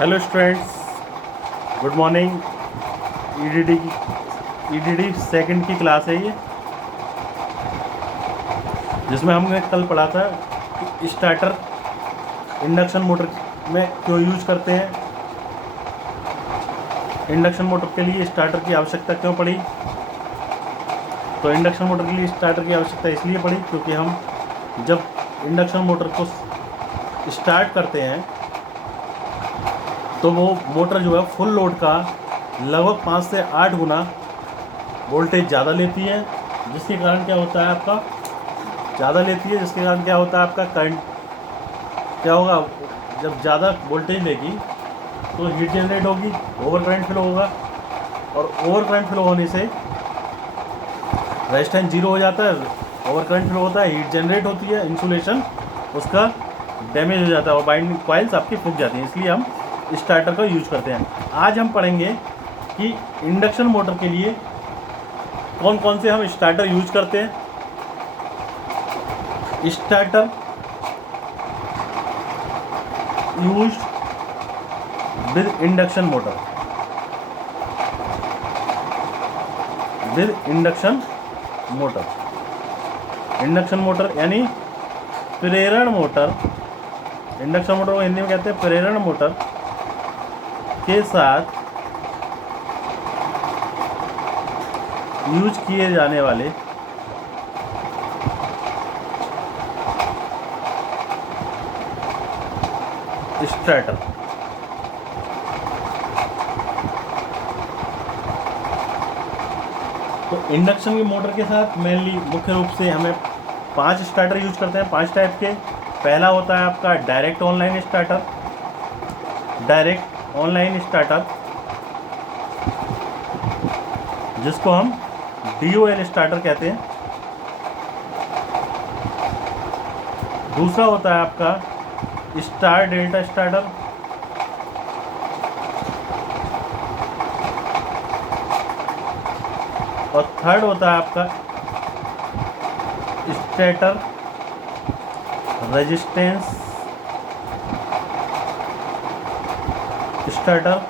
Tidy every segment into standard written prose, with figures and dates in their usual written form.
Hello students, good morning. EDD second की class है ये, जिसमें हमने कल पढ़ा था कि स्टार्टर इंडक्शन मोटर में क्यों यूज करते हैं, इंडक्शन मोटर के लिए स्टार्टर की आवश्यकता क्यों पड़ी। तो इंडक्शन मोटर के लिए स्टार्टर की आवश्यकता इसलिए पड़ी क्योंकि हम जब इंडक्शन मोटर को स्टार्ट करते हैं तो वो मोटर जो है फुल लोड का लगभग 5 से 8 गुना वोल्टेज ज़्यादा लेती है, जिसके कारण क्या होता है आपका जिसके कारण क्या होता है आपका करंट क्या होगा। जब ज़्यादा वोल्टेज लेगी तो हीट जनरेट होगी, ओवर करंट फ्लो होगा, और ओवर करंट फ्लो होने से रेजिस्टेंस जीरो हो जाता है। ओवर करंट फ्लो होता है, हीट जनरेट होती है, इंसुलेशन उसका डैमेज हो जाता है और बाइंडिंग कॉइल्स आपकी फूक जाती हैं। इसलिए हम स्टार्टर का यूज करते हैं। आज हम पढ़ेंगे कि इंडक्शन मोटर के लिए कौन कौन से हम स्टार्टर यूज करते हैं। Starter used with induction motor यानी प्रेरण मोटर। इंडक्शन मोटर को हिंदी में कहते हैं प्रेरण मोटर के साथ यूज किए जाने वाले स्टार्टर। तो इंडक्शन की मोटर के साथ मेनली मुख्य रूप से हमें 5 स्टार्टर यूज करते हैं, 5 टाइप के। पहला होता है आपका डायरेक्ट ऑनलाइन स्टार्टर, जिसको हम DOL स्टार्टर कहते हैं। दूसरा होता है आपका स्टार डेल्टा स्टार्टर, और थर्ड होता है आपका स्टेटर रेजिस्टेंस स्टार्टर।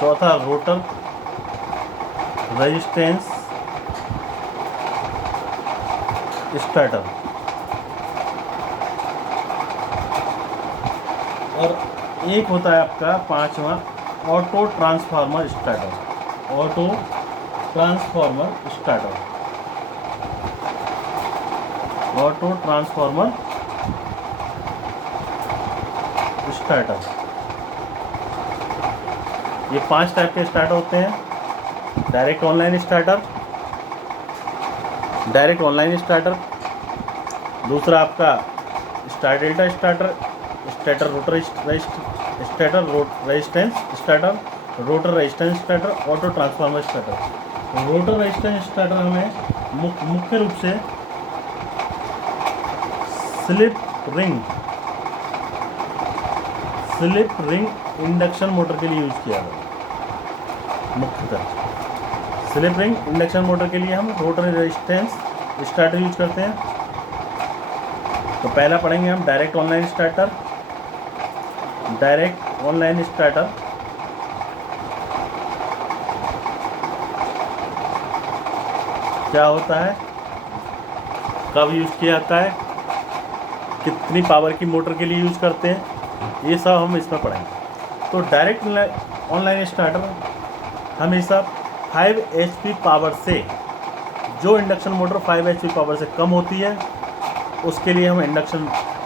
चौथा रोटर रेजिस्टेंस स्टार्टर, और एक होता है आपका पांचवा ऑटो ट्रांसफार्मर स्टार्टर। ये 5 टाइप के स्टार्टर होते हैं। डायरेक्ट ऑनलाइन स्टार्टर, दूसरा आपका star delta starter, stator resistance starter, rotor resistance starter, auto transformer starter. Rotor resistance starter हमें मुख्य रूप से स्लिप रिंग इंडक्शन मोटर के लिए यूज किया गया। मुख्यतः स्लिप रिंग इंडक्शन मोटर के लिए हम रोटर रेजिस्टेंस स्टार्टर यूज करते हैं। तो पहला पढ़ेंगे हम डायरेक्ट ऑनलाइन स्टार्टर। क्या होता है, कब यूज किया जाता है, कितनी पावर की मोटर के लिए यूज करते हैं, ये सब हम इसमें पढ़ेंगे। तो डायरेक्ट ऑनलाइन स्टार्टर हमेशा 5 HP पावर से, जो इंडक्शन मोटर 5 HP पावर से कम होती है उसके लिए हम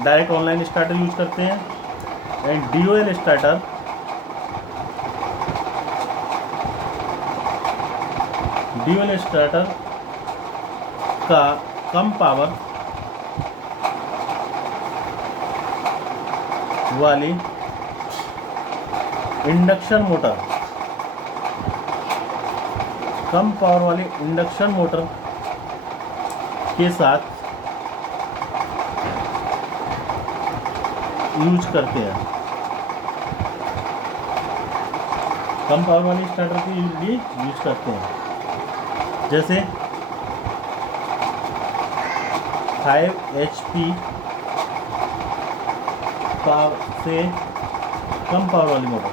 डायरेक्ट ऑनलाइन स्टार्टर यूज करते हैं। एंड DOL स्टार्टर का कम पावर वाली इंडक्शन मोटर के साथ यूज करते हैं। कम पावर वाली स्टार्टर के लिए यूज करते हैं, जैसे 5 HP से कम पावर वाली मोटर।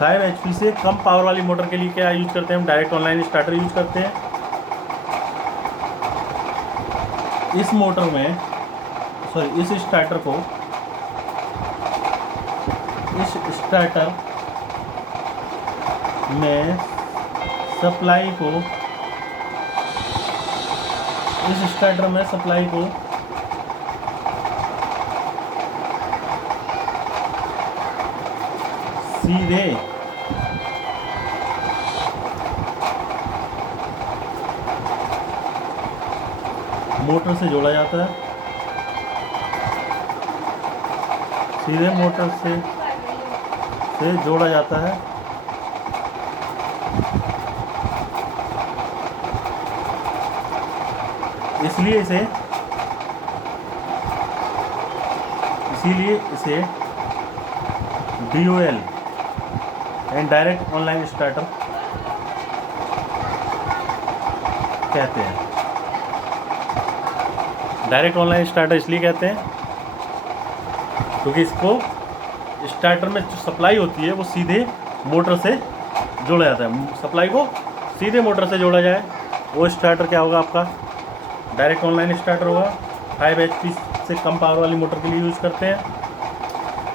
फाइव HP से कम पावर वाली मोटर के लिए क्या यूज करते हैं हम? डायरेक्ट ऑनलाइन स्टार्टर यूज करते हैं। इस मोटर में इस स्टार्टर को, इस स्टार्टर में सप्लाई को, सीधे मोटर से जोड़ा जाता है। सीधे मोटर से जोड़ा जाता है। इसीलिए इसे DOL and direct online starter कहते हैं। डायरेक्ट ऑनलाइन स्टार्टर इसलिए कहते हैं क्योंकि इसको स्टार्टर में जो सप्लाई होती है वो सीधे मोटर से जोड़ा जाता है। सप्लाई को सीधे मोटर से जोड़ा जाए वो स्टार्टर क्या होगा? आपका डायरेक्ट ऑनलाइन स्टार्टर होगा। 5 HP से कम पावर वाली मोटर के लिए यूज़ करते हैं।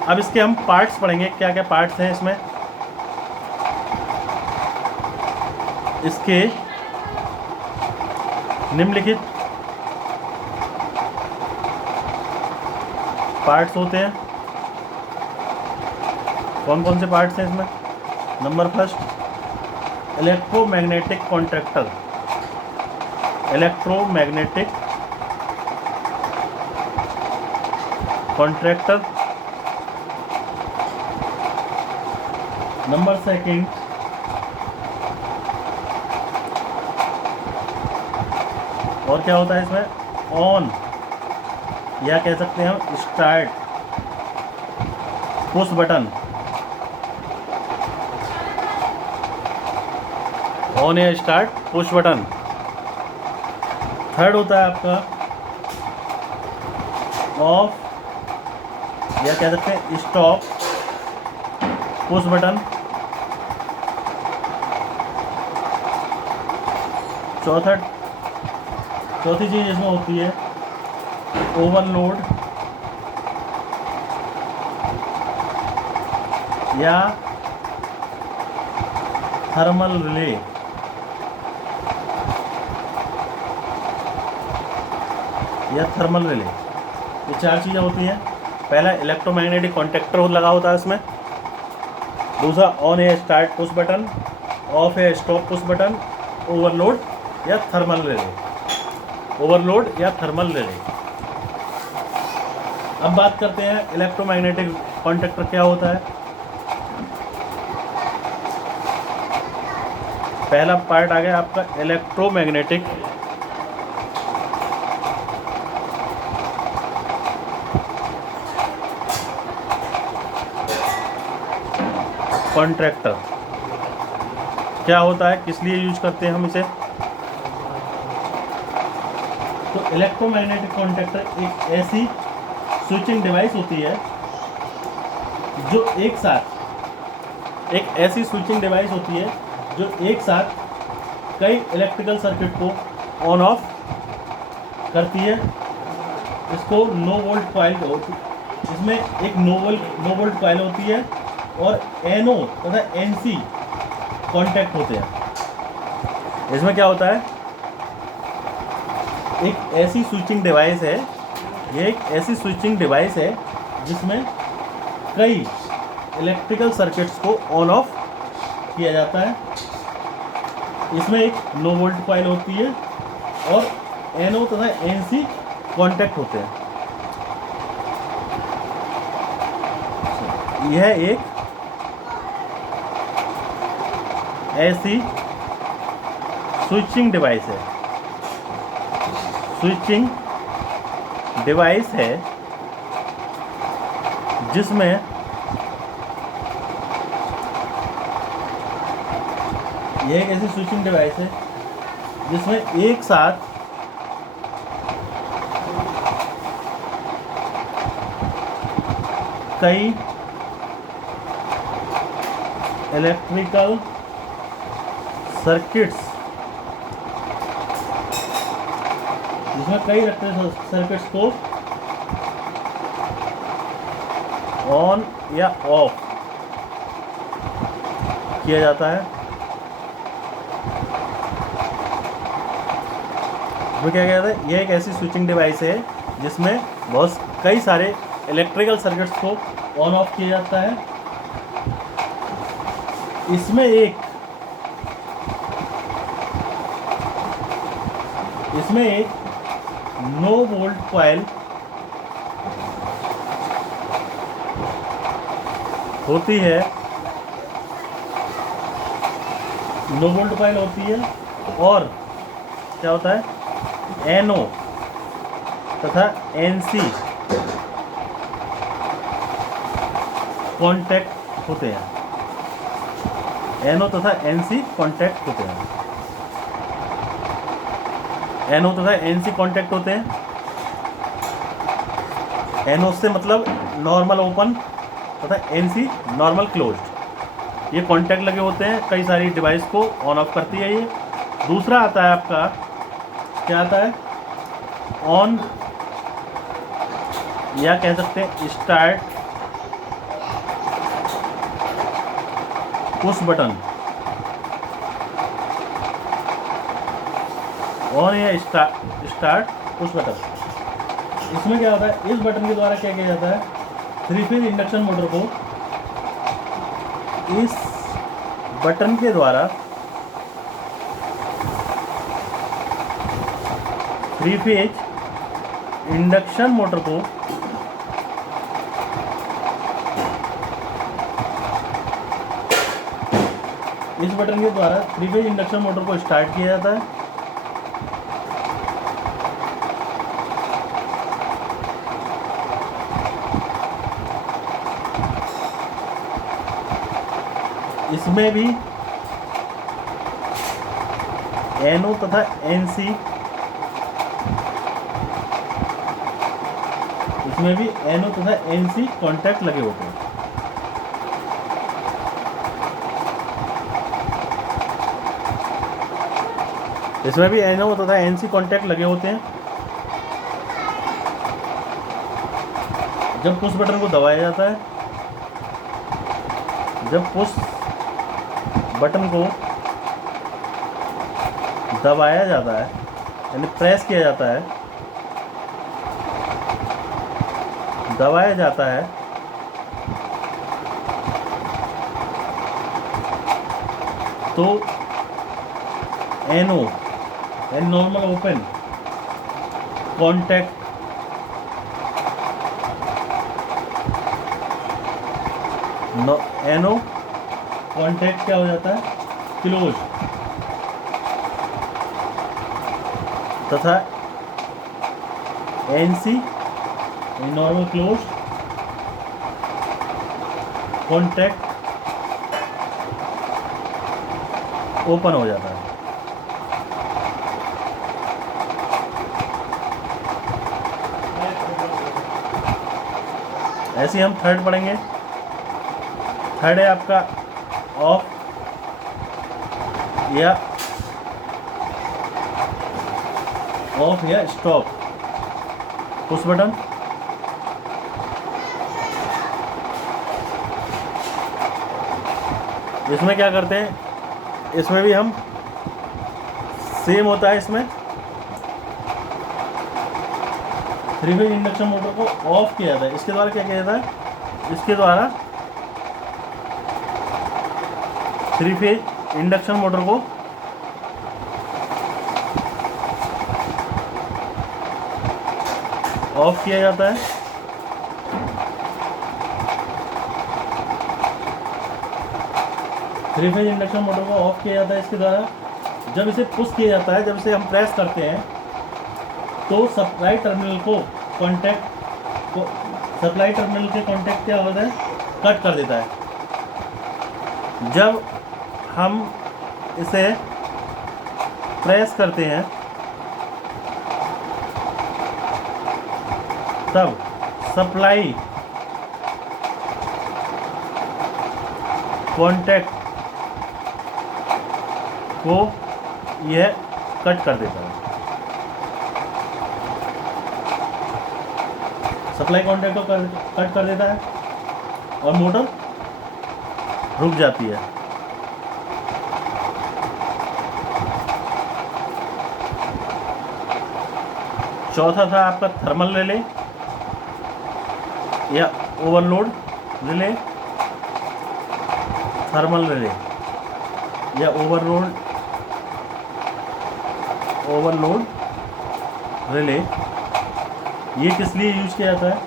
अब इसके हम पार्ट्स पढ़ेंगे, क्या क्या पार्ट्स हैं इसमें। इसके निम्नलिखित पार्ट्स होते हैं। कौन कौन से पार्ट्स हैं इसमें? Number first, electromagnetic contractor. Electromagnetic contractor. Number second, और क्या होता है इसमें? ऑन, या कह सकते हैं हम स्टार्ट पुश बटन। ऑन या स्टार्ट पुश बटन। थर्ड होता है आपका ऑफ, या कह सकते हैं स्टॉप पुश बटन। चौथी चीज़ इसमें होती है ओवरलोड या थर्मल रिले। ये चार चीज़ें होती हैं। पहला इलेक्ट्रोमैग्नेटिक कॉन्टैक्टर लगा होता है इसमें। दूसरा ऑन है स्टार्ट पुश बटन, ऑफ है स्टॉप पुश बटन, ओवरलोड या थर्मल रिले। अब बात करते हैं इलेक्ट्रोमैग्नेटिक कॉन्टैक्टर क्या होता है। पहला पार्ट आ गया आपका इलेक्ट्रोमैग्नेटिक कॉन्ट्रैक्टर। क्या होता है, किस लिए यूज करते हैं हम इसे? तो इलेक्ट्रोमैग्नेटिक कॉन्ट्रैक्टर एक ऐसी स्विचिंग डिवाइस होती है जो एक साथ कई इलेक्ट्रिकल सर्किट को ऑन ऑफ करती है। इसको नो वोल्ट कॉइल होती है। इसमें एक नो वोल्ट कॉइल होती है और NO तथा NC कॉन्टैक्ट होते हैं। इसमें क्या होता है, एक ऐसी स्विचिंग डिवाइस है, ये एक ऐसी स्विचिंग डिवाइस है जिसमें कई इलेक्ट्रिकल सर्किट्स को ऑन ऑफ किया जाता है। इसमें एक नो वोल्ट कॉइल होती है और NO तथा NC कॉन्टैक्ट होते हैं। यह एक ऐसी स्विचिंग डिवाइस है जिसमें यह एक ऐसी स्विचिंग डिवाइस है जिसमें एक साथ कई इलेक्ट्रिकल सर्किट्स को ऑन या ऑफ किया जाता है। वो क्या कहता है, यह एक ऐसी स्विचिंग डिवाइस है जिसमें कई सारे इलेक्ट्रिकल सर्किट्स को ऑन ऑफ किया जाता है। इसमें एक नो वोल्ट कॉइल होती है, नो वोल्ट कॉइल होती है, और क्या होता है, एनओ तथा एनसी कॉन्टैक्ट होते हैं। एनओ तथा एनसी कॉन्टैक्ट होते हैं। एनओ तथा एनसी कॉन्टैक्ट होते हैं। एनओ से मतलब नॉर्मल ओपन तथा एनसी नॉर्मल क्लोज्ड। ये कॉन्टैक्ट लगे होते हैं, कई सारी डिवाइस को ऑन ऑफ करती है ये। दूसरा आता है आपका, क्या आता है, ऑन या कह सकते हैं स्टार्ट पुश बटन। ऑन या स्टार्ट पुश बटन। इसमें क्या होता है, इस बटन के द्वारा क्या किया जाता है, 3 फेज इंडक्शन मोटर को इस बटन के द्वारा 3 फेज इंडक्शन मोटर को इस बटन के द्वारा 3 फेज इंडक्शन मोटर को स्टार्ट किया जाता है। इसमें भी एनओ तथा एनसी कॉन्टैक्ट लगे होते हैं। इसमें भी एनओ तथा एनसी कॉन्टैक्ट लगे होते हैं। जब पुश बटन को दबाया जाता है, जब पुश बटन को दबाया जाता है यानी प्रेस किया जाता है, दबाया जाता है, तो एनओ यानी normal open contact NO contact क्या हो जाता है, क्लोज, तथा NC normal close contact open हो जाता है। ऐसे ही हम थर्ड पढ़ेंगे। थर्ड है आपका ऑफ या स्टॉप पुश बटन। इसमें क्या करते हैं, इसमें भी हम सेम होता है। इसमें 3 फेज इंडक्शन मोटर को ऑफ किया जाता है। इसके द्वारा क्या किया जाता है, इसके द्वारा 3 फेज इंडक्शन मोटर को ऑफ किया जाता है। थ्री फेज इंडक्शन मोटर को ऑफ किया जाता है इसके द्वारा। जब इसे पुश किया जाता है, जब इसे हम प्रेस करते हैं, तो सप्लाई टर्मिनल के कॉन्टैक्ट क्या होता है, कट कर देता है। जब हम इसे प्रेस करते हैं तब सप्लाई कॉन्टैक्ट को यह कट कर देता है। सप्लाई कॉन्टैक्ट को कट कर देता है और मोटर रुक जाती है। चौथा था आपका थर्मल रिले या ओवरलोड रिले। थर्मल रिले या ओवरलोड रिले ये किस लिए यूज किया जाता है?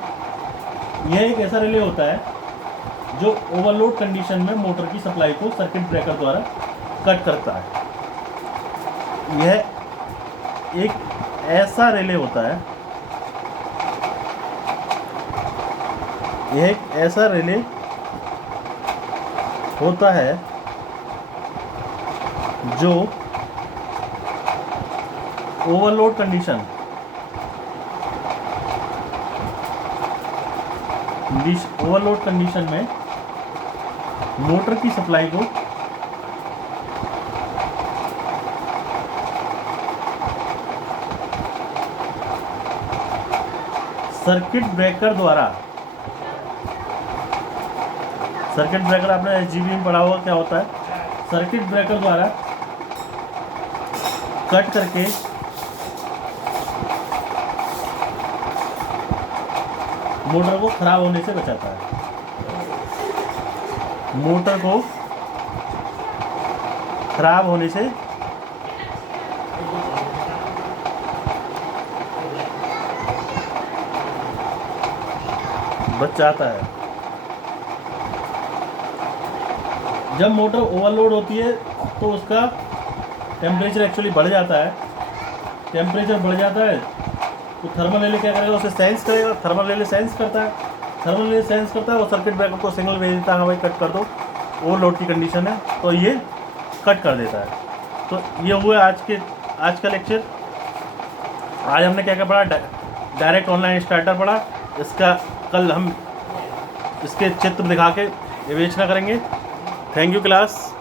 यह एक ऐसा रिले होता है जो ओवरलोड कंडीशन में मोटर की सप्लाई को सर्किट ब्रेकर द्वारा कट करता है। यह एक ऐसा रिले होता है, यह एक ऐसा रिले होता है जो ओवरलोड कंडीशन में मोटर की सप्लाई को सर्किट ब्रेकर द्वारा, सर्किट ब्रेकर आपने SGB में पढ़ा होगा क्या होता है, सर्किट ब्रेकर द्वारा कट करके मोटर को खराब होने से बचाता है। मोटर को खराब होने से बचाता है। जब मोटर ओवरलोड होती है तो उसका टेम्परेचर एक्चुअली बढ़ जाता है। टेम्परेचर बढ़ जाता है तो थर्मल रिले क्या करेगा, उसे सेंस करेगा। थर्मल रिले सेंस करता है, थर्मल रिले सेंस करता है और सर्किट ब्रेकर को सिग्नल भेज देता है, हाँ भाई कट कर दो, ओवरलोड की कंडीशन है, तो ये कट कर देता है। तो ये हुआ आज का लेक्चर। आज हमने क्या क्या पढ़ा? डायरेक्ट ऑनलाइन स्टार्टर पढ़ा। इसका कल हम इसके चित्र दिखा के विवेचना करेंगे। Thank you class.